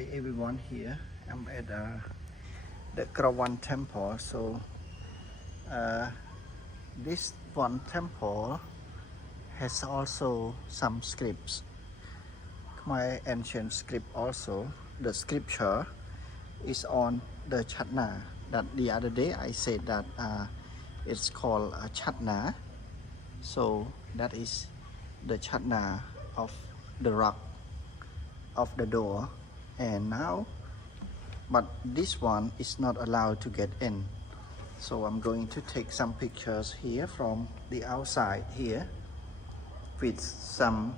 Hi everyone, here I'm at the Krawan temple. So this one temple has also some scripts, my ancient script also. The scripture is on the Chatna. That the other day I said that it's called Chatna. So that is the Chatna of the rock of the door. And now, but this one is not allowed to get in. So I'm going to take some pictures here from the outside here with some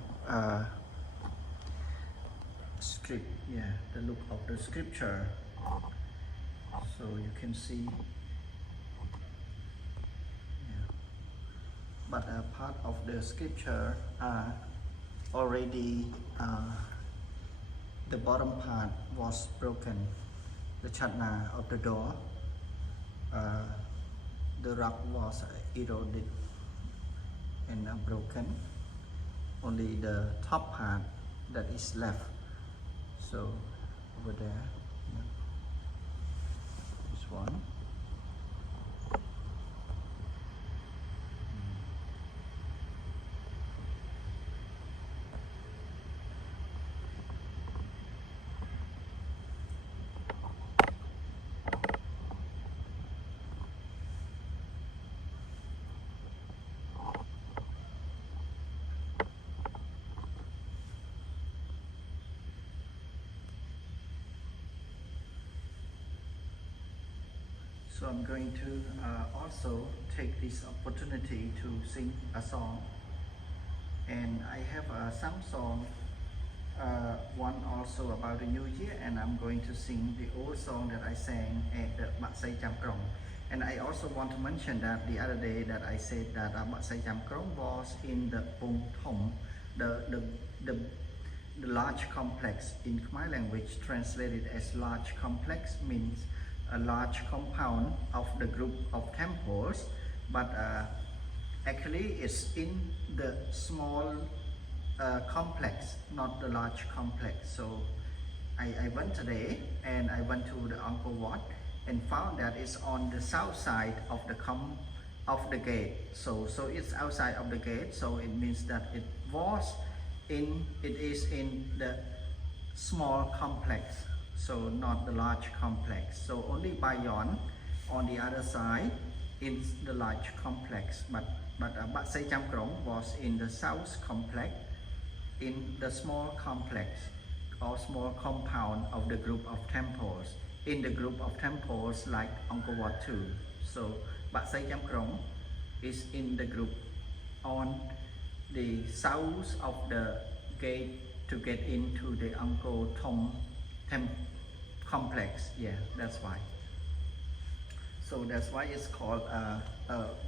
script. Yeah, the look of the scripture. So you can see. Yeah. But a part of the scripture are already the bottom part was broken. The chatna of the door. The rock was eroded and broken. Only the top part that is left. So over there, yeah. This one. So I'm going to also take this opportunity to sing a song, and I have some song, one also about the New Year, and I'm going to sing the old song that I sang at the Mat Say Cham Krong. And I also want to mention that the other day that I said that Mat Say Cham Krong was in the Bung Thom, the large complex. In Khmer language, translated as large complex means a large compound of the group of temples, but actually it's in the small complex, not the large complex. So I went today and I went to the Angkor Wat and found that it's on the south side of the gate. So it's outside of the gate. So it means that it is in the small complex. So not the large complex. So only Bayon on the other side is the large complex. But Mat Say Cham Krong was in the south complex, in the small complex or small compound of the group of temples. In the group of temples like Angkor Wat too. So Mat Say Cham Krong is in the group on the south of the gate to get into the Angkor Thom complex. Yeah, that's why. So that's why it's called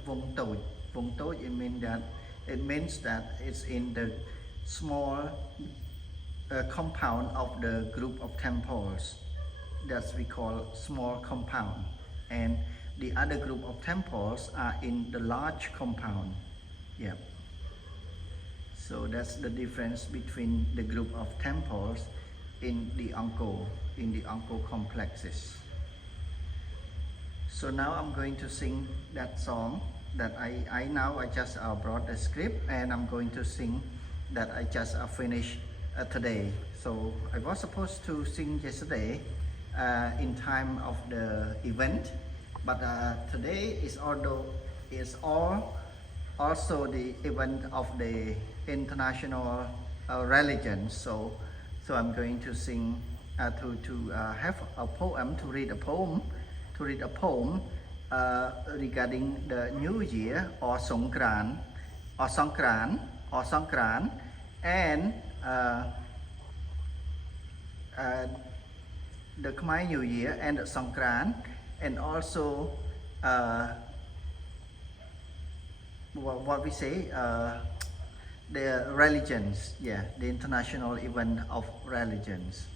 Vung Toj. Vung Toj, it means that it's in the small compound of the group of temples. That's we call small compound. And the other group of temples are in the large compound. Yeah. So that's the difference between the group of temples in the Angkor complexes. So now I'm going to sing that song that I just brought the script, and I'm going to sing that I just finished today. So I was supposed to sing yesterday in time of the event, but today is also the event of the international religion. So I'm going to sing to have a poem, to read a poem regarding the New Year or Songkran and the Khmer New Year and the Songkran, and also what we say, the religions. Yeah, the international event of religions.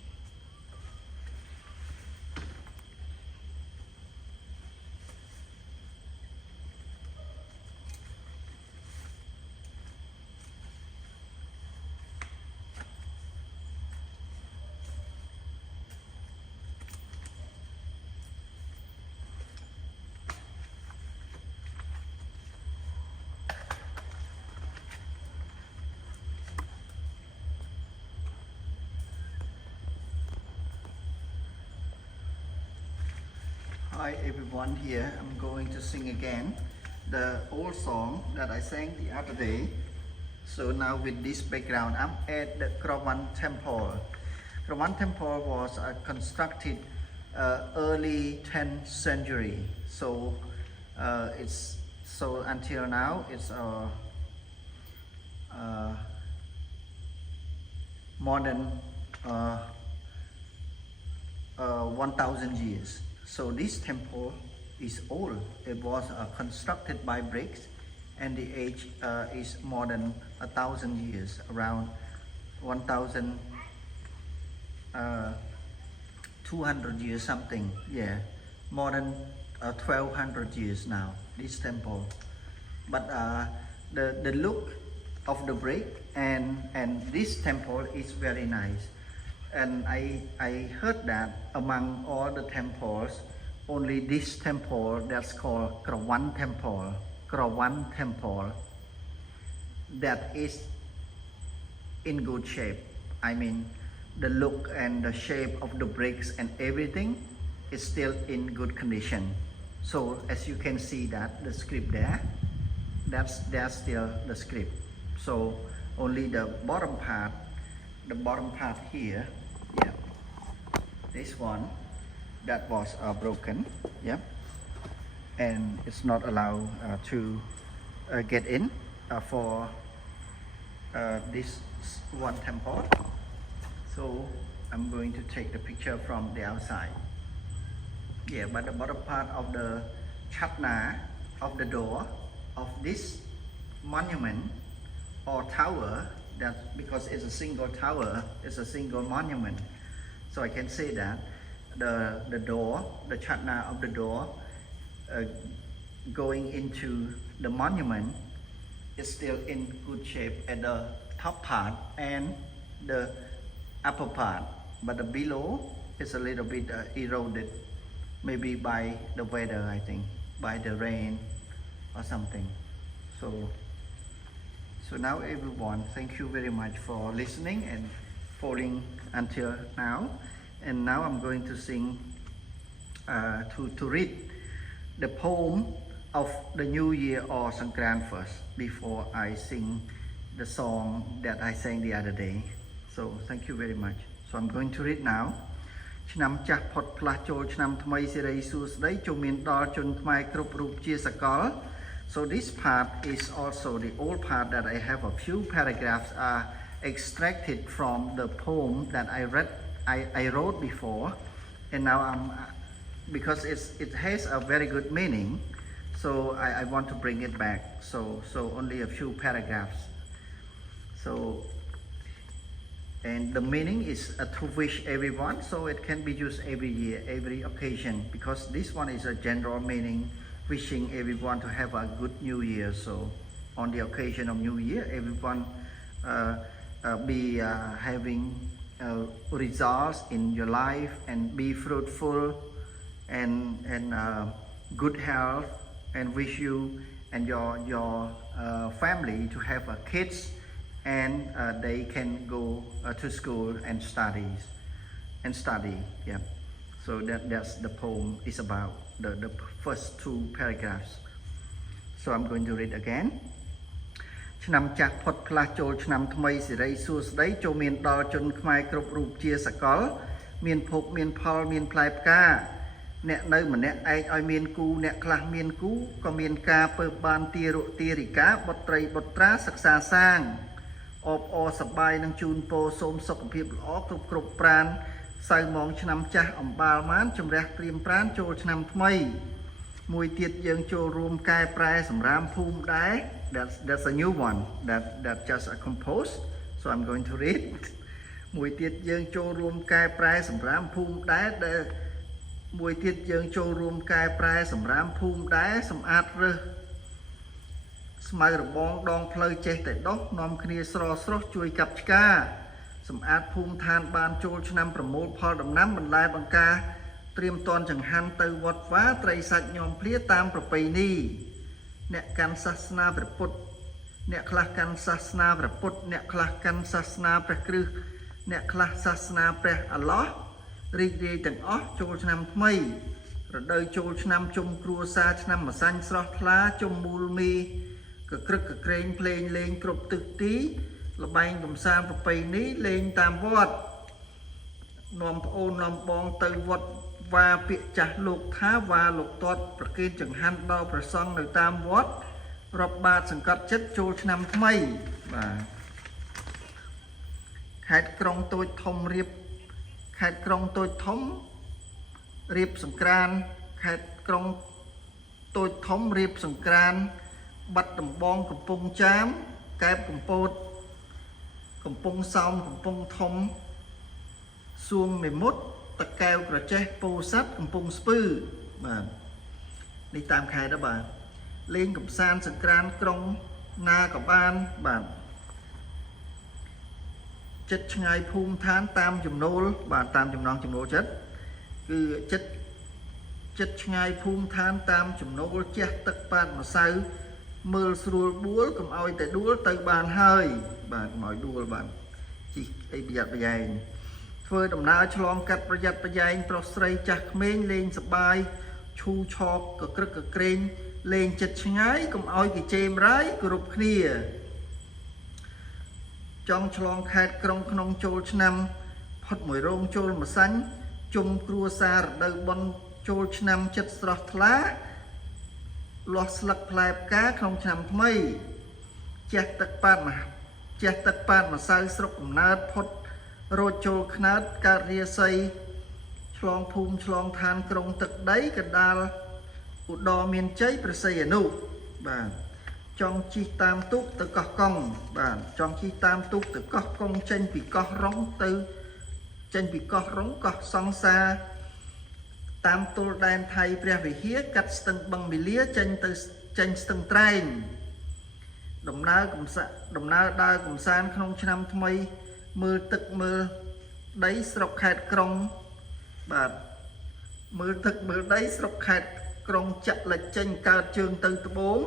Hi everyone, here I'm going to sing again the old song that I sang the other day. So now with this background, I'm at the Krawan Temple. Krawan Temple was constructed early 10th century. So until now it's more than 1,000 years. So this temple is old. It was constructed by bricks, and the age is more than 1,000 years, around 1,200 years something. Yeah, more than 1,200 years now. This temple, but the look of the brick and this temple is very nice. And I heard that among all the temples, only this temple that's called Krawan Temple, that is in good shape. I mean, the look and the shape of the bricks and everything is still in good condition. So as you can see that the script there, that's still the script. So only the bottom part here, yeah, this one that was broken, yeah, and it's not allowed to get in for this one temple. So I'm going to take the picture from the outside. Yeah, but the bottom part of the chatna of the door of this monument or tower, that because it's a single tower, it's a single monument, so I can say that the door, the chatna of the door going into the monument is still in good shape at the top part and the upper part, but the below is a little bit eroded, maybe by the weather, I think, by the rain or something. So now everyone, thank you very much for listening and following until now. And now I'm going to sing, to read the poem of the New Year or Sangkran first, before I sing the song that I sang the other day. So thank you very much. So I'm going to read now. ឆ្នាំចាស់ផុតផ្លាស់ចូលឆ្នាំថ្មីសិរីសួស្តីចូលមានដល់ជនខ្មែរគ្រប់រូបជាសកល So this part is also the old part that I have a few paragraphs are extracted from the poem that I wrote before, and now because it has a very good meaning, so I want to bring it back. So only a few paragraphs. So and the meaning is to wish everyone, so it can be used every year, every occasion, because this one is a general meaning, wishing everyone to have a good new year. So on the occasion of new year, everyone be having results in your life and be fruitful and good health, and wish you and your family to have kids, and they can go to school and study. Yeah, so that's the poem is about, the first two paragraphs. So I'm going to read again. ឆ្នាំចាស់ផុតផ្លាស់ចូលឆ្នាំថ្មីសិរីសួស្តីចូលមានដល់ជនខ្មែរគ្រប់រូបជាសកលមានភពមានផលមានផ្លែផ្កាអ្នកនៅម្នាក់ឯងឲ្យមានគូអ្នកខ្លះមានគូក៏មានការពើបានទារុទារិកាបុត្រីបុត្រាសិក្សាសាងអបអរសប្បាយនឹងជូនពរសូមសុខភាពល្អគ្រប់ប្រាណសៅមងឆ្នាំចាស់អំបាលមានជំរះត្រៀមប្រាណចូលឆ្នាំថ្មីមួយទៀតយើងចូលរួមកែប្រែសម្រាមភូមិដែរ that's a new one that just composed, so I'm going to read. មួយទៀតយើងចូលរួមកែប្រែសម្រាមភូមិដែរមួយទៀតយើងចូលរួមកែប្រែសម្រាមភូមិដែរសម្អាតរើសស្មៅរបងដងផ្លូវចេះតែដោះនាំគ្នាស្រស់ស្រស់ជួយកាប់ឆ្កាសម្អាតភូមិឋានបានចូលឆ្នាំប្រមូលផលដំណាំបន្លែបង្ការត្រៀមតនចង្ហាន់ទៅវត្តវាត្រីសាច់ញោមភ្លាតាមប្រពៃណីអ្នកកាន់សាសនាព្រះពុទ្ធអ្នកខ្លះកាន់សាសនាព្រះពុទ្ធអ្នកខ្លះកាន់សាសនាព្រះគ្រិស្តអ្នកខ្លះសាសនាព្រះអាឡោះរីករាយទាំងអស់ចូលឆ្នាំថ្មី រដូវចូលឆ្នាំជុំគ្រួសារឆ្នាំម្សាញ់ស្រស់ថ្លាជុំមូលមីកក្រឹកកក្រែងភ្លេងលេងគ្រប់ទិសទីល្បែងកំសាន្តប្រពៃណីលេងតាមវត្តនាំប្អូននាំបងទៅវត្តវ៉ាពាក្យចាស់លោកថាវ៉ាលោកតតប្រគេនចង្ហាន់ដល់ព្រះសង្ឃនៅតាមវត្តរាប់បាតសង្កត់ចិត្តចូលឆ្នាំថ្មីបាទខេត្តក្រុងតូចធំរៀបខេត្តក្រុងតូចធំរៀបសង្ក្រាន្តខេត្តក្រុងតូចធំរៀបសង្ក្រាន្តបាត់ដំបងកំពង់ចាមកែបកំពតកំពង់សោមកំពង់ធំសួងមេមត់តកែវក្រចេះពោធិ៍សាត់កំពង់ស្ពឺបាទនេះតាមខេត្តដែរបាទលេងកំសាន្តសង្ក្រាន្តក្រុងណាក៏បានបាទចិត្តឆ្ងាយភូមិឋានតាមចំណូលបាទតាមចំណងចំណូលចិត្តគឺចិត្តឆ្ងាយភូមិឋានតាមចំណូលជះទឹកប៉ាតម្សៅមើលស្រួលបួលកុំឲ្យតែដួលទៅបានហើយបាទកុំឲ្យដួលបាទជីអីប្រយ័ត្នប្រយែងធ្វើដំណើរឆ្លងកាត់ប្រយ័ត្នប្រយែងប្រុសស្រីចាស់ក្មេងលេងសប្បាយឈូឆកកក្រឹកកក្រែងលេងចិត្តឆ្ងាយកុំឲ្យគេជេរម្រាយគោរពគ្នាចង់ឆ្លងខេត្តក្រុងក្នុងចូលឆ្នាំផុតមួយរោងចូលម្សាញ់ជុំគ្រួសាររដូវបុណ្យចូលឆ្នាំចិត្តស្រស់ថ្លាលាស់ស្លឹកផ្លែផ្កាក្នុងឆ្នាំថ្មីជះទឹកប៉ាតម្សៅស្រុកកំណើតផុតរោចចូលខ្នើតកើតរាសីឆ្លងភូមិឆ្លងឋានក្រុងទឹកដីកណ្ដាលឧត្តរមានជ័យប្រស័យអនុបាទចង់ជិះតាមទូកទៅកោះកុងបាទចង់ជិះតាមទូកទៅកោះកុងចេញពីកោះរ៉ុងកោះសង្សារតាមទល់ដែនថៃព្រះវិហារកាត់ស្ទឹងបឹងមាលាចេញស្ទឹងត្រែងដំណើរដើរកំសាន្តក្នុងឆ្នាំថ្មីមើលទឹកមើលដីស្រុកខេត្តក្រុងបាទមើលទឹកមើលដីស្រុកខេត្តក្រុងចាក់លិចចេញកើតជើងទៅត្បូង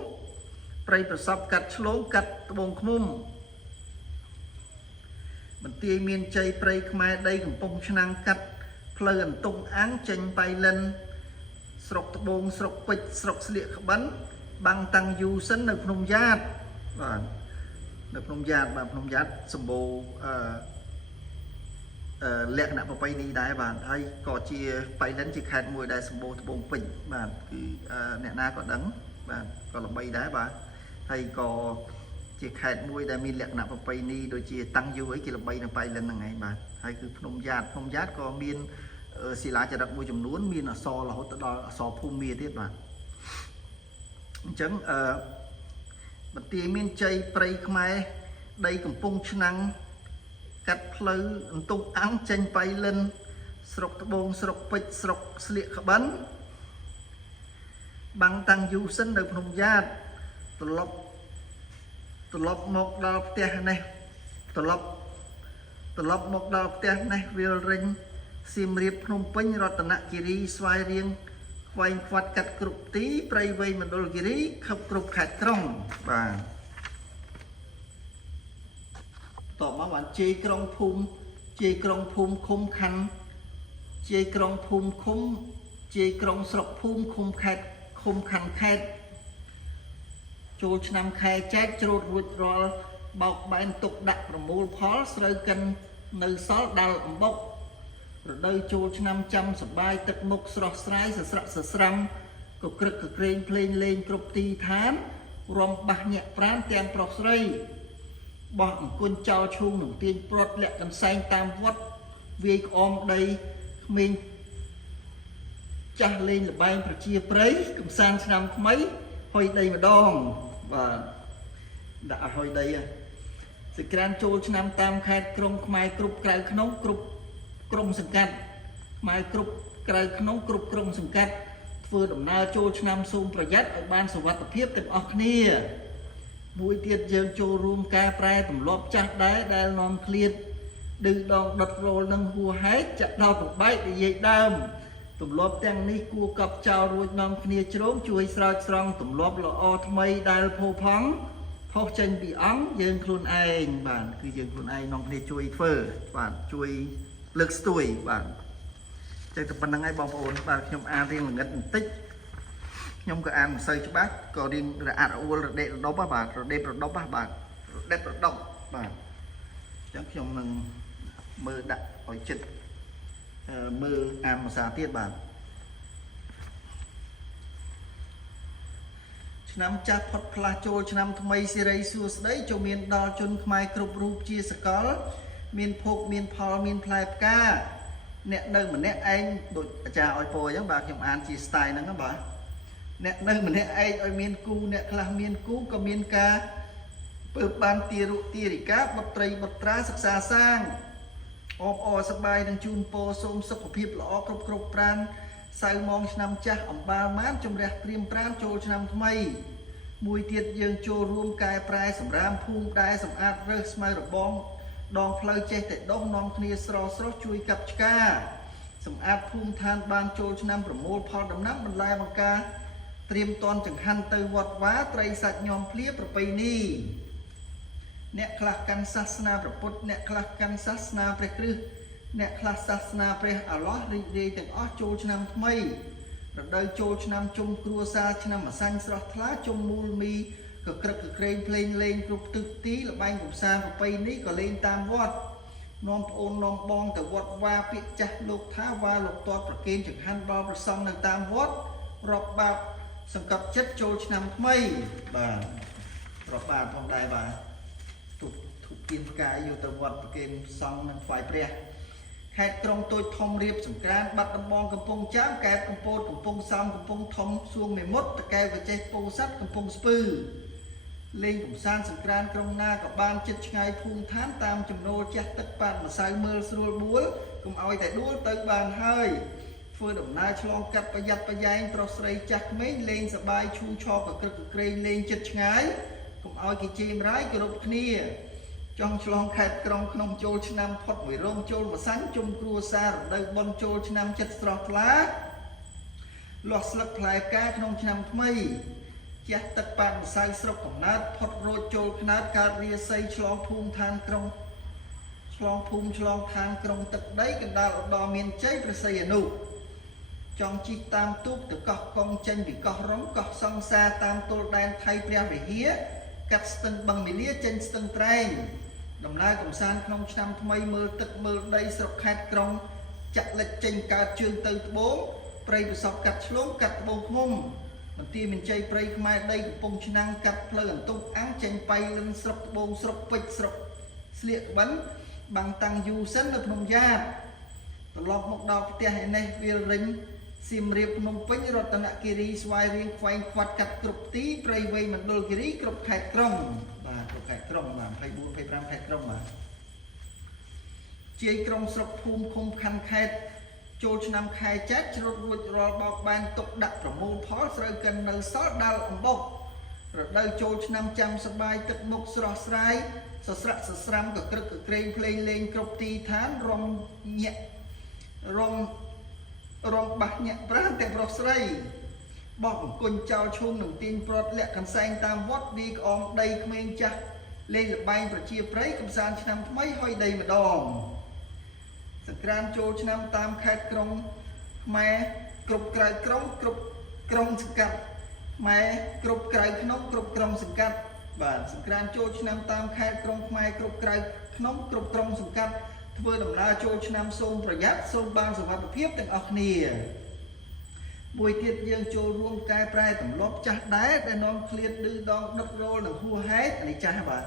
ព្រៃប្រសពកាត់ឆ្លងកាត់ត្បូងឃ្មុំបន្ទាយមានជ័យព្រៃខ្មែរដីកំពង់ឆ្នាំងកាត់ផ្លូវអន្ទង់អាំងចេញបៃលិនស្រុកត្បូងស្រុកពេជ្រស្រុកស្លៀកក្បិនបាំងតាំងយូសិននៅភ្នំយ៉ាតបាទនៅភ្នំយ៉ាតបាទភ្នំយ៉ាតសម្បូរលក្ខណៈប្រពៃណីដែរបាទហើយក៏ជាបៃលិនជាខេត្តមួយដែលសម្បូរត្បូងពេជ្របាទគឺអ្នកណាក៏ដឹងបាទក៏ល្បីដែរបាទហើយក៏ជាខេត្តមួយដែលមានលក្ខណៈប្រពៃណីដូចជាតាំងយូអីគេល្បីនៅបៃលិនហ្នឹងឯងបាទហើយគឺភ្នំយ៉ាតក៏មានศิลาចរិតមួយចំនួនមានអក្សររហូតទៅដល់អក្សរភូមាទៀតបាទអញ្ចឹងបន្ទាយមានជ័យព្រៃខ្មែរដីកំពង់ឆ្នាំងកាត់ផ្លូវអន្ទង់អាំងចេញបៃលិនស្រុកត្បូងស្រុកពេជ្រស្រុកស្លៀកក្បិនបាំងតាំងយូសិននៅភ្នំយ៉ាតត្រឡប់មកដល់ផ្ទះនេះត្រឡប់មកដល់ផ្ទះនេះវាលរិញសៀមរាបភ្នំពេញរតនគិរីស្វាយរៀងខ្វែងខ្វាត់កាត់គ្រប់ទីព្រៃវែងមណ្ឌលគិរីខឹបគ្រប់ខេត្តក្រុងបាទតបមកបានជ័យក្រុងភូមិឃុំខណ្ឌជ័យក្រុងភូមិឃុំជ័យក្រុងស្រុកភូមិឃុំខេត្តឃុំខណ្ឌខេត្តចូលឆ្នាំខែចែកច្រូតរួចរាល់បោកបែនទុកដាក់ប្រមូលផលស្រូវកិននៅសល់ដាល់អំបុករដូវចូលឆ្នាំចាំសបាយទឹកមុខស្រស់ស្រាយសស្រាក់សស្រាំក៏ក្រឹកកក្រែងភ្លេងលេងគ្រប់ទីឋានរំបាស់ញាក់ប្រានទាំងប្រុសស្រីបោះអង្គុញចោលឈូងនឹងទាញព្រាត់លាក់កន្សែងតាមវត្តវាយក្អមដីក្មេងចាស់លេងល្បែងប្រជាប្រិយកំសាន្តឆ្នាំថ្មីហុយដីម្ដងបាទដាក់ហុយដីសេចក្រានចូលឆ្នាំតាមខេត្តក្រុងខ្មែរគ្រប់ក្រៅក្នុងគ្រប់ក្រុមសង្កាត់ខ្មែរគ្រប់ក្រៅក្នុងគ្រប់ក្រុមសង្កាត់ធ្វើដំណើរចូលឆ្នាំសូមប្រយ័ត្នឲ្យបានសុវត្ថិភាពទាំងអស់គ្នាមួយទៀតយើងចូលរួមការប្រែទម្លាប់ចាស់ដែរដែលនាំឃ្លាតឌឺដងដុតរោលនឹងហួហេតុចាក់ដល់ប្របែកនិយាយដើមទម្លាប់ទាំងនេះគួរកប់ចោលរួចនាំគ្នាជ្រងជួយស្រោចស្រង់ទម្លាប់ល្អថ្មីដែលផូរផង់ផុសចេញពីអង្គយើងខ្លួនឯងបាទគឺយើងខ្លួនឯងនាំគ្នាជួយធ្វើបាទជួយលើកស្ទួយបាទ Chạy tập năng ngay bóng ổn và nhóm an riêng là ngất tích nhóm có an xây cho bác có đi là ăn ô là đệ đó ba bạn rồi đêm rồi đó ba bạn đẹp rồi động bạn chắc nhóm nâng mơ đặt hỏi chật mơ an mà xa tiết bạn năm chặt phật pla trôi năm thay mây series suốt đấy cho miền đo chôn mai cướp rúp chia sẻ miền phúc miền phò miền plei ca nè nơi mà nè anh đội trà oi pồi giống bà nhóm an chỉ style nữa các bạn nè nơi mà nè anh oi miền cu nè là miền cu có miền ca bờ ban tia rụt tia thì cá bật tray bật trá sắc xa sang ôm o sắp bay đang chun po xôm sắp của phim lọ cướp cướp pran sai mong năm cha ẩm ba mát trong rẹt tiêm pran trôi năm thay mùi tiệt dương trôiរួមcài prai sầm ram phun đai sầm ạt rơi smile được bom đòn phơi che tại đông non kia sro chui cặp ca sầm ạt phun than ban trôi nămประមូលផលដំណាំបន្លែបង្ការត្រៀមតនចង្ហាន់ទៅវត្តវ៉ាត្រីសាច់ញោមភ្លៀប្រពៃណីអ្នកខ្លះកាន់សាសនាព្រះពុទ្ធអ្នកខ្លះកាន់សាសនាព្រះគ្រិស្តអ្នកខ្លះសាសនាព្រះអាឡោះរីករាយទាំងអស់ចូលឆ្នាំថ្មីរដូវចូលឆ្នាំជុំគ្រួសារឆ្នាំអាសាញ់ស្រស់ថ្លាជុំមូលមីក៏ក្រឹកក៏ក្រែងភ្លេងលេងគ្រប់ទិសទីល្បែងកំសាន្តប្រពៃនេះក៏លេងតាមវត្តនាំប្អូននាំបងទៅវត្តវ៉ាពាក្យចាស់លោកថាវ៉ាលោកទាត់ប្រគេនចង្ហាន់ដល់ព្រះសង្ឃនៅតាមវត្តរាប់បាបសង្កត់ចិត្តចូលឆ្នាំថ្មីបាទរាប់បាបផងដែរបាទទុកគៀនផ្កាយយកទៅវត្តប្រគេនសង្ឃនិងថ្វាយព្រះខេត្តក្រុងតូចធំរៀបសង្ក្រានបាត់ដំបងកំពង់ចាមកែបកំពតកំពង់សំកំពង់ធំសួងមេមត់តកែវចេះពោធិ៍សាត់កំពង់ស្ពឺលេងកំសាន្តសង្ក្រានក្រុងណាក៏បានចិត្តឆ្ងាយភូមិឋានតាមចំណូលចាស់ទឹកប៉ាត់ម្សៅមើលស្រួលបួលកុំឲ្យតែដួលទៅបានហើយធ្វើដំណើរឆ្លងកាត់ប្រយ័ត្នប្រយែងប្រុសស្រីចាស់ក្មេងលេងសប្បាយឈូឆកក្រឹកក្រែងលេងចិត្តឆ្ងាយកុំឲ្យគេជេររាយគោរពគ្នាចង់ឆ្លងខេត្តក្រុងក្នុងចូលឆ្នាំផុតមួយរងចូលម្សាញ់ជុំគ្រួសាររដូវបុណ្យចូលឆ្នាំចិត្តស្រស់ថ្លាលាស់ស្លឹកផ្លែផ្កាក្នុងឆ្នាំថ្មីជះទឹកប៉ាតម្សៅស្រុកកំណើតផុតរោចចូលខ្នាតកើតរាសីឆ្លងភូមិឋានក្រុងឆ្លងភូមិឆ្លងឋានក្រុងទឹកដីកណ្ដាលឧត្តរមានជ័យព្រះសីហនុចង់ជីកតាមទូកទៅកោះកុងចេញពីកោះរងកោះសង្សារតាមទល់ដែនថៃព្រះវិហារកាត់ស្ទឹងបឹងមាលាចេញស្ទឹងត្រែងដំណើរកំសាន្តក្នុងឆ្នាំថ្មីមើលទឹកមើលដីស្រុកខេត្តក្រុងចាក់លិចចេញកើតជើងទៅត្បូងព្រៃប្រសពកាត់ឆ្លងកាត់ត្បូងឃុំមន្ទីរមានជ័យព្រៃខ្មែរដីកំពង់ឆ្នាំងកាត់ផ្លូវអន្ទុកអាំងចេញបៃលិនស្រុកត្បូងស្រុកពេជ្រស្រុកស្លៀកក្បិនបាំងតាំងយូសិននៅភ្នំយ៉ាតត្រឡប់មកដល់ផ្ទះឯនេះវារិញសៀមរាបភ្នំពេញរតនគិរីស្វាយរៀងខ្វែងខ្វាត់កាត់គ្រប់ទីព្រៃវែងមណ្ឌលគិរីគ្រប់ខេត្តក្រុងបាទគ្រប់ខេត្តក្រុងបាទ24 25ខេត្តក្រុងបាទជាយក្រុងស្រុកភូមិឃុំខណ្ឌខេត្តចូលឆ្នាំខែចែកជ្រុតរួចរាល់បោកបែនទុកដាក់ប្រមូលផលស្រូវកិននៅសល់ដាល់អំបុករដូវចូលឆ្នាំចាំសបាយទឹកមុខស្រស់ស្រាយសស្រាក់សស្រាំក៏ក្រឹកក៏ក្រែងភ្លេងលេងគ្រប់ទីឋានរំញាក់រំបាស់ញាក់ប្រាទាំងប្រុសស្រីបោកអង្គុញចោលឈុំនឹងទាញប្រត់លាក់កន្សែងតាមវត្តវាក្អមដីក្មេងចាស់លេងលបែងប្រជាប្រិយកំសាន្តឆ្នាំថ្មីហុយដីម្ដងសង្ក្រានចូលឆ្នាំតាមខេត្តក្រុងខ្មែរគ្រប់ក្រៅក្រុងគ្រប់ក្រុងសង្កាត់ខ្មែរគ្រប់ក្រៅក្នុងគ្រប់ក្រុងសង្កាត់បាទសង្ក្រានចូលឆ្នាំតាមខេត្តក្រុងខ្មែរគ្រប់ក្រៅក្នុងគ្រប់ក្រុងសង្កាត់ធ្វើដំណើរចូលឆ្នាំសូមប្រយ័ត្នសូមបានសុវត្ថិភាពទាំងអស់គ្នាមួយទៀតយើងចូលរួមកែប្រែទម្លាប់ចាស់ដែរដែលនាំឃ្លាតឌឺដងដុតរោលនិងហួសហេតុអានេះចាស់បាទ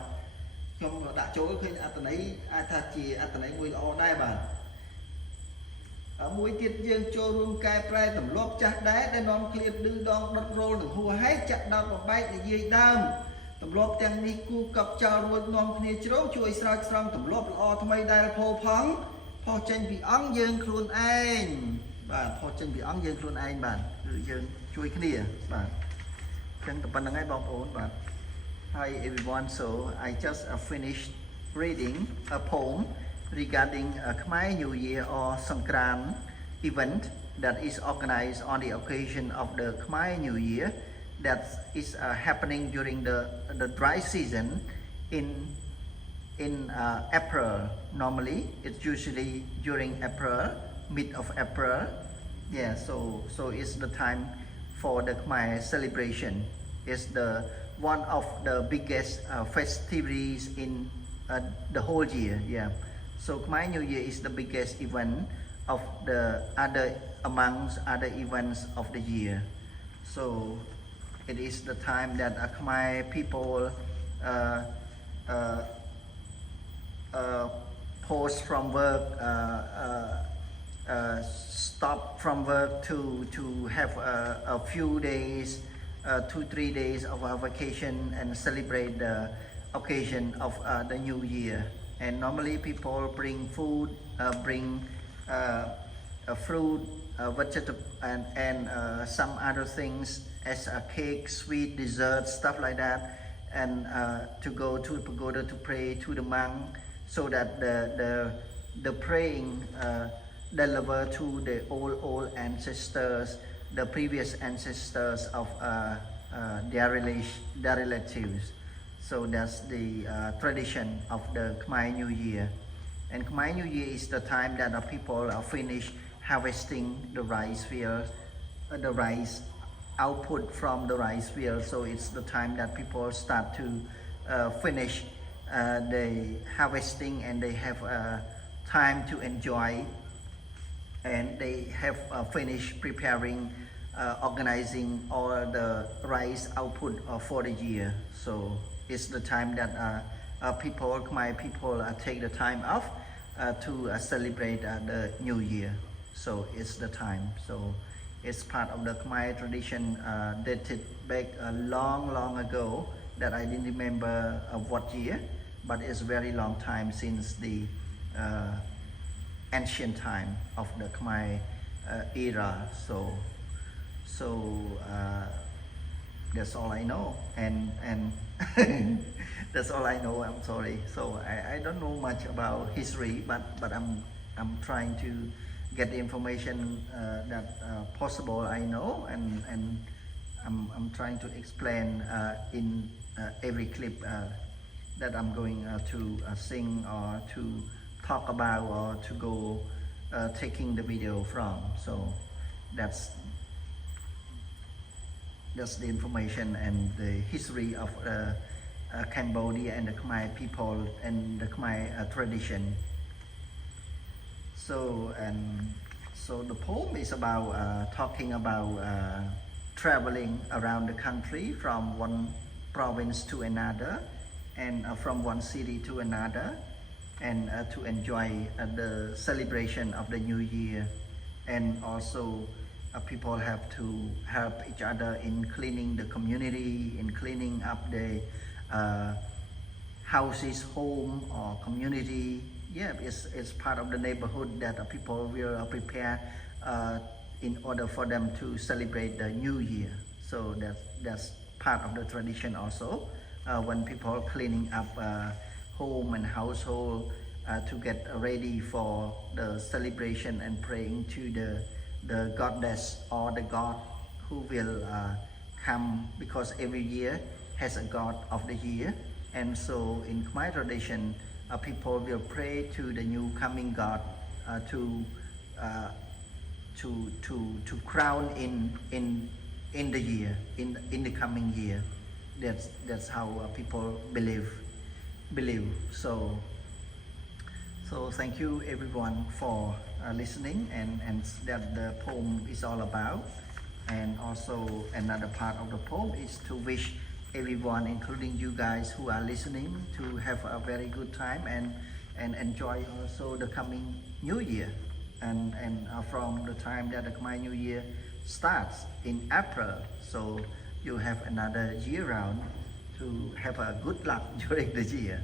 ខ្ញុំក៏ដាក់ចូលឃើញអត្ថន័យអាចថាជាអត្ថន័យមួយល្អដែរបាទមួយទៀតយើងចូលរួមកែប្រែទម្លាប់ចាស់ដែរដែលនាំឃ្លាតឌឺដងដុតរោលនិងហួសហេតុចាក់ដោតបបែកនិយាយដើមទម្លាប់ទាំងនេះគូកប់ចោលរួចនាំគ្នាជ្រងជួយស្រោចស្រង់ទម្លាប់ល្អថ្មីដែលផោផង់ផុសចេញពីអង្គយើងខ្លួនឯងបាទផុសចេញពីអង្គយើងខ្លួនឯងបាទគឺយើងជួយគ្នាបាទអញ្ចឹងតែប៉ុណ្្នឹងហើយបងប្អូនបាទ Hi everyone, so I just finished reading a poem regarding Khmer New Year or Songkran event that is organized on the occasion of the Khmer New Year that is happening during the dry season in April. Normally it's usually during April mid of April. Yeah, so it's the time for the Khmer celebration. It's the one of the biggest festivities in the whole year. Yeah, so Khmer New Year is the biggest event of the other amongst other events of the year. So it is the time that Khmer people pause from work, stop from work to have a few days, 2-3 days of a vacation and celebrate the occasion of the new year. And normally people bring food, bring fruit, vegetable and some other things as a cake, sweet, dessert, stuff like that, and to go to pagoda to pray to the monk, so that the praying deliver to the old ancestors, the previous ancestors of their relatives. So that's the tradition of the Khmer New Year. And Khmer New Year is the time that people are finished harvesting the rice fields, the rice output from the rice field. So it's the time that people start to finish the harvesting, and they have time to enjoy, and they have finished preparing, organizing all the rice output for the year. So it's the time that Khmer people take the time off to celebrate the New Year. So it's the time. So it's part of the Khmer tradition dated back long ago, that I didn't remember what year, but it's very long time since the ancient time of the Khmer era. So that's all I know, and that's all I know. I'm sorry. So I don't know much about history, but I'm trying to get the information that possible I know, and I'm trying to explain in every clip that I'm going to sing or to talk about or to go taking the video from. So that's the information and the history of Cambodia and the Khmer people and the Khmer tradition. So the poem is about talking about traveling around the country from one province to another, and from one city to another, and to enjoy the celebration of the New Year. And also people have to help each other in cleaning the community, in cleaning up the houses, home or community. Yeah, it's part of the neighborhood that people will prepare in order for them to celebrate the New Year. So that's part of the tradition also, when people cleaning up home and household to get ready for the celebration and praying to the goddess or the god who will come, because every year has a god of the year. And so in Khmer tradition, people will pray to the new coming god to crown in the year, in the coming year. That's how people believe. So thank you everyone for listening, and that the poem is all about. And also another part of the poem is to wish everyone, including you guys who are listening, to have a very good time and enjoy also the coming New Year. And from the time that the Khmer New Year starts in April, so you have another year round to have a good luck during the year.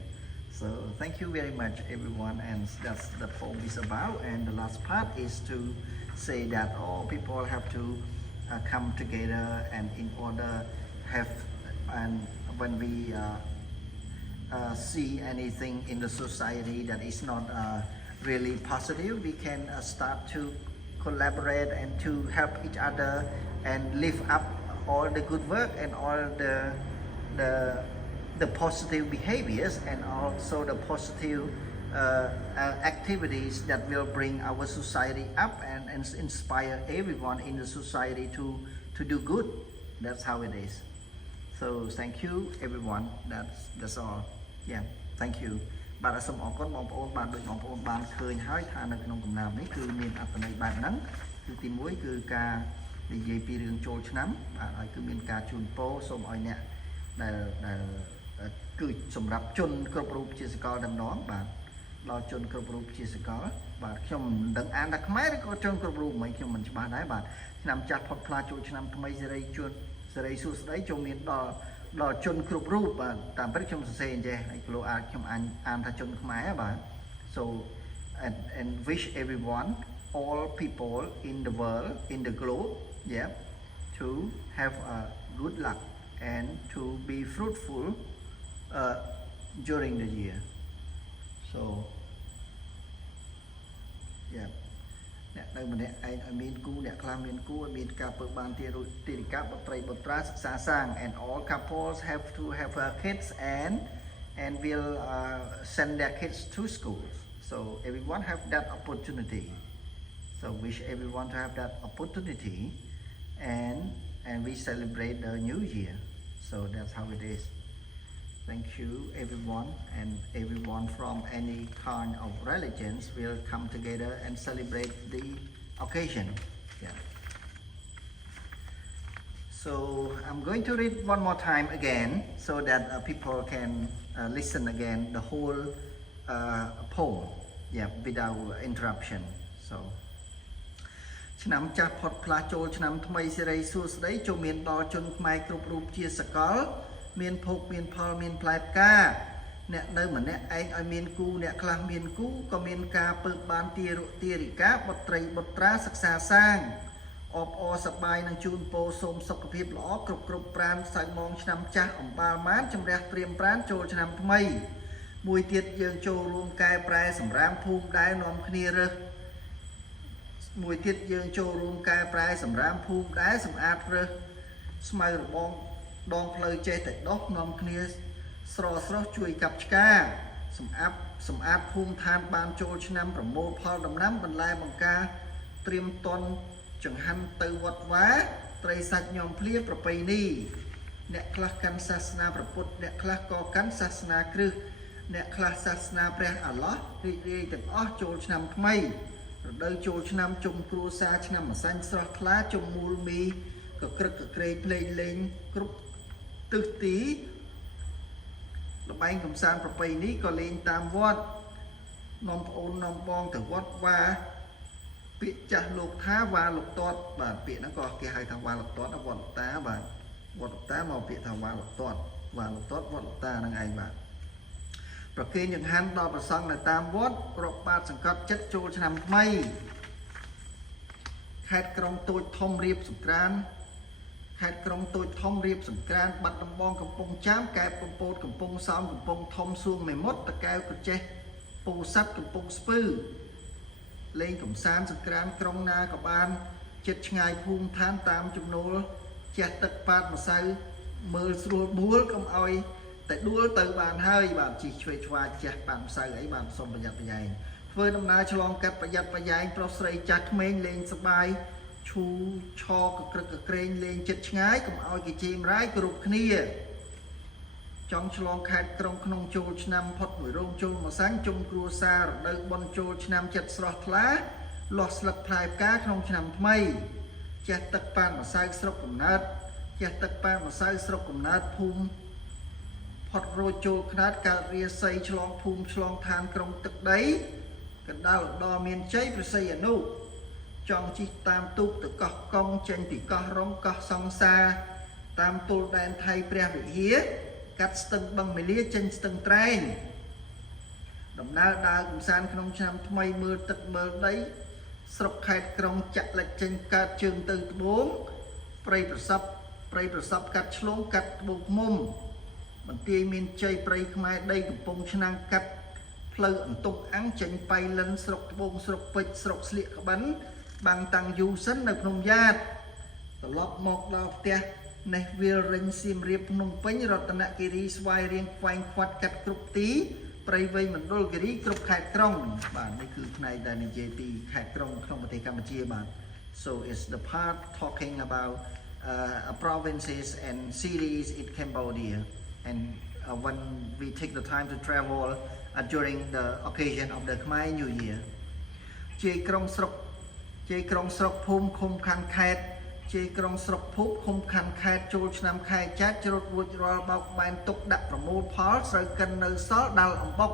So thank you very much everyone, and that's the poem is about. And the last part is to say that all people have to come together, and in order have, and when we see anything in the society that is not really positive, we can start to collaborate and to help each other and lift up all the good work and all the positive behaviors, and also the positive activities that will bring our society up and inspire everyone in the society to do good. That's how it is. So thank you everyone. That's all. Yeah, thank you. បាទសូមអរគុណបងប្អូនបានដូចបងប្អូនបានឃើញហើយថានៅក្នុងកំណើតនេះគឺមានអត្ថន័យបែបហ្នឹងគឺទី1គឺការនិយាយពីរឿងចូលឆ្នាំបាទហើយគឺមានការជូនពរសូមឲ្យអ្នកដែលគឺសម្រាប់ជនគ្រប់រូបជាសកលតែម្ដងបាទដល់ជនគ្រប់រូបជាសកលបាទខ្ញុំមិនដឹងអានថាខ្មែរឬក៏ជនគ្រប់រូបមិនខ្ញុំមិនច្បាស់ដែរបាទឆ្នាំចាស់ផុតផ្លាចូលឆ្នាំថ្មីសេរីជួនសេរីសួស្តីចូលមានដល់ជនគ្រប់រូបបាទតាមពិតខ្ញុំសរសេរអញ្ចេះហើយគ្រូអាចខ្ញុំអានថាជនខ្មែរបាទ so and wish everyone all people in the world in the globe yeah to have a good luck and to be fruitful during the year so yeah អ្នកនៅម្នាក់ឯងឲ្យមានគូអ្នកខ្លះមានគូឲ្យមានការពើបានទារិកាបុត្រីបុត្រាសិក្សាសាង and all couples have to have kids and will send their kids to school so everyone have that opportunity so wish everyone to have that opportunity and we celebrate the new year so that's how it is. Thank you everyone and everyone from any kind of religions will come together and celebrate the occasion. Yeah. So I'm going to read one more time again so that people can listen again the whole poem yeah without interruption. So ឆ្នាំចាស់ផុតផ្លាស់ចូលឆ្នាំថ្មីសេរីសួស្តីចូលមានដល់ជនខ្មែរគ្រប់រូបជាសកលមានភោគមានផលមានផ្លែផ្កាអ្នកនៅម្នាក់ឯងឲ្យមានគូអ្នកខ្លះមានគូក៏មានការពើបានទារិកាបុត្រីបុត្រាសិក្សាសាងអបអរសប្បាយនឹងជូនពរសូមសុខភាពល្អគ្រប់ប្រាណសៅម៉ងឆ្នាំចាស់អំបាលម៉ានជំរះត្រៀមប្រាណចូលឆ្នាំថ្មីមួយទៀតយើងចូលរួមកែប្រែសម្រាមភូមិដែរនាំគ្នារើសមួយទៀតយើងចូលរួមកែប្រែសម្រាមភូមិដែរសម្អាតរើសស្មៅរបងដងផ្លូវចេះតែដោះនាំគ្នាស្រស់ជួយកាប់ឆ្កាសម្អាតភូមិឋានបានចូលឆ្នាំប្រមូលផលដំណាំបន្លែបង្ការត្រៀមតន់ចង្ហាន់ទៅវត្តវាត្រីសាច់ញោមភ្លាប្រពៃណីអ្នកខ្លះកាន់សាសនាព្រះពុទ្ធអ្នកខ្លះក៏កាន់សាសនាគ្រិស្តអ្នកខ្លះសាសនាព្រះអាឡោះរីករាយទាំងអស់ចូលឆ្នាំថ្មីរដូវចូលឆ្នាំជុំគ្រួសារឆ្នាំម្សាញ់ស្រស់ថ្លាជុំមូលមីក៏ក្រឹកក្រែងភ្លេងលេងគ្រប់ទិសទីល្បែងកំសាន្តប្រពៃណីក៏លេងតាមវត្តនាំប្អូននាំបងទៅវត្តវាពាក្យចាស់លោកថាវ៉ាលោកតតបាទពាក្យហ្នឹងក៏គេហៅថាវ៉ាលោកតតវត្តតាបាទវត្តតាមកពាក្យថាវ៉ាលោកតតវ៉ាលោកតតវត្តតាហ្នឹងឯងបាទប្រគេនចង្ហាន់ដល់ព្រះសង្ឃនៅតាមវត្តរាប់បាតសង្កត់ចិត្តចូលឆ្នាំថ្មីខេត្តក្រុងតូចធំរៀបសង្ក្រាន្តខេត្តក្រុងតូចធំរៀបសង្ក្រាន្តបាត់ដំបងកំពង់ចាមកែបកំពតកំពង់សោមកំពង់ធំសួងមេមត់តកែវកចេះពោធិ៍សាត់កំពង់ស្ពឺលេងកំសាន្តសង្ក្រាន្តក្រុងណាក៏បានចិត្តឆ្ងាយភូមិឋានតាមចំណូលចេះទឹកប៉ាតម្សៅមើលស្រួលបួលកុំអោយតែដួលទៅបានហើយបាទជីឆ្វេងឆ្វាយចេះប៉ាតម្សៅអីបាទសូមប្រយ័ត្នប្រយែងធ្វើដំណើរឆ្លងកាត់ប្រយ័ត្នប្រយែងប្រុសស្រីចាស់ក្មេងលេងសប្បាយឈូឆកក្រឹកក្រែងលេងចិត្តឆ្ងាយកុំឲ្យគេជេររាយគ្រប់គ្នាចង់ឆ្លងខេត្តក្រុងក្នុងចូលឆ្នាំផុតមួយរោងចូលមកសាំងជុំគ្រួសាររដូវបុណ្យចូលឆ្នាំចិត្តស្រស់ថ្លាលាស់ស្លឹកផ្លែផ្កាក្នុងឆ្នាំថ្មីចេះទឹកប៉ានម្សៅស្រុកកំណើតចេះទឹកប៉ានម្សៅស្រុកកំណើតភូមិផុតរោចូលខ្នាតកើតរាសីឆ្លងភូមិឆ្លងឋានក្រុងទឹកដីកណ្ដាលដល់មានជ័យប្រស័យអនុចង់ជិះតាមទូកទៅកោះកុងចេញពីកោះរងកោះសង្សារតាមទល់ដែនថៃព្រះវិហារកាត់ស្ទឹងបឹងមាលាចេញស្ទឹងត្រែងដំណើរដើរកំសាន្តក្នុងឆ្នាំថ្មីមើលទឹកមើលដីស្រុកខេត្តក្រុងចាក់លិចចេញកើតជើងទៅត្បូងព្រៃប្រសពកាត់ឆ្លងកាត់ត្បូងមុំបន្ទាយមានជ័យព្រៃខ្មែរដីកំពង់ឆ្នាំងកាត់ផ្លូវអន្ទុកអាំងចេញបៃលិនស្រុកត្បូងស្រុកពេជ្រស្រុកស្លៀកក្បិនបាំងតាំងយូសិននៅភ្នំយ៉ាតត្រឡប់មកដល់ផ្ទះនេះវាលរិញសៀមរាបភ្នំពេញរតនគិរីស្វាយរៀងខ្វែងខ្វាត់កាត់គ្រប់ទី ប្រៃវៃមណ្ឌលគិរីគ្រប់ខេត្តក្រុងបាទនេះគឺផ្នែកដែលនិយាយពីខេត្តក្រុងក្នុងប្រទេសកម្ពុជាបាទ so it's the part talking about provinces and cities in Cambodia and when we take the time to travel during the occasion of the Khmer New Year ជ័យក្រុងស្រុកភូមិឃុំខណ្ឌខេត្តជ័យក្រុងស្រុកភូមិឃុំខណ្ឌខេត្តចូលឆ្នាំខែចែកជ្រុតរួចរាល់បោកបែនទុកដាក់ប្រមូលផលស្រូវកិននៅសល់ដាល់អំបុក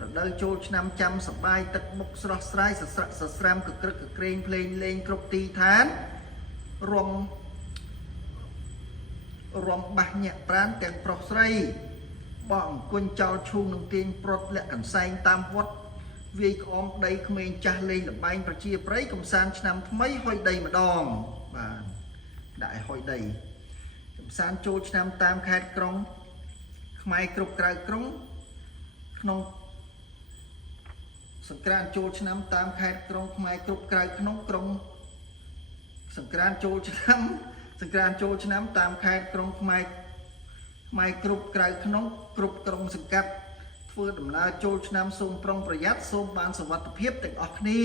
រដូវចូលឆ្នាំចាំសបាយទឹកមុខស្រស់ស្រាយសស្រាក់សស្រាំកក្រឹកកក្រែងភ្លេងលេងគ្រប់ទីឋានរំបាសញាក់ប្រានទាំងប្រុសស្រីបោះអង្គុញចោលឈូងនឹងទាញព្រុតលាក់កន្សែងតាមវត្តវាយក្អមដីក្មេងចាស់លេងលបែងប្រជាប្រិយកំសាន្តឆ្នាំថ្មីហុយដីម្ដងបាទដាក់ឲ្យហុយដីកំសាន្តចូលឆ្នាំតាមខេត្តក្រុងខ្មែរគ្រប់ក្រៅក្រុងក្នុងសង្ក្រាន្តចូលឆ្នាំតាមខេត្តក្រុងខ្មែរគ្រប់ក្រៅក្នុងក្រុងសង្ក្រាន្តចូលឆ្នាំតាមខេត្តក្រុងខ្មែរគ្រប់ក្រៅក្នុងគ្រប់ក្រុងសង្កាត់ធ្វើដំណើរចូលឆ្នាំសូមប្រុងប្រយ័ត្នសូមបានសុវត្ថិភាពទាំងអស់គ្នា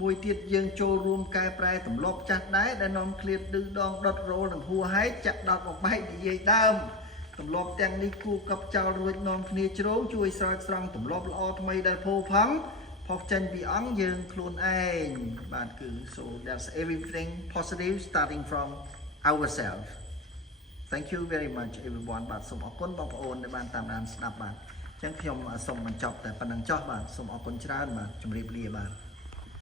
មួយទៀតយើងចូលរួមកែប្រែទម្លាប់ចាស់ដែរដែលនាំឃ្លាតឌឺដងដុតរោលនិងហួហែកចាក់ដល់បំបែកនិយាយដើមទម្លាប់ទាំងនេះគួរកប់ចោលរួចនាំគ្នាជ្រោមជួយស្រោចស្រង់ទម្លាប់ល្អថ្មីដែលផូរផង់ផុសចេញពីអង្គយើងខ្លួនឯងបាទគឺ so that's everything positive starting from ourselves Thank you very much everyone បាទសូមអរគុណបងប្អូនដែលបានតាមដានស្ដាប់បាទអញ្ចឹងខ្ញុំសូមបញ្ចប់តែប៉ុណ្្នឹងចុះបាទសូមអរគុណច្រើនបាទជម្រាបលាបាទ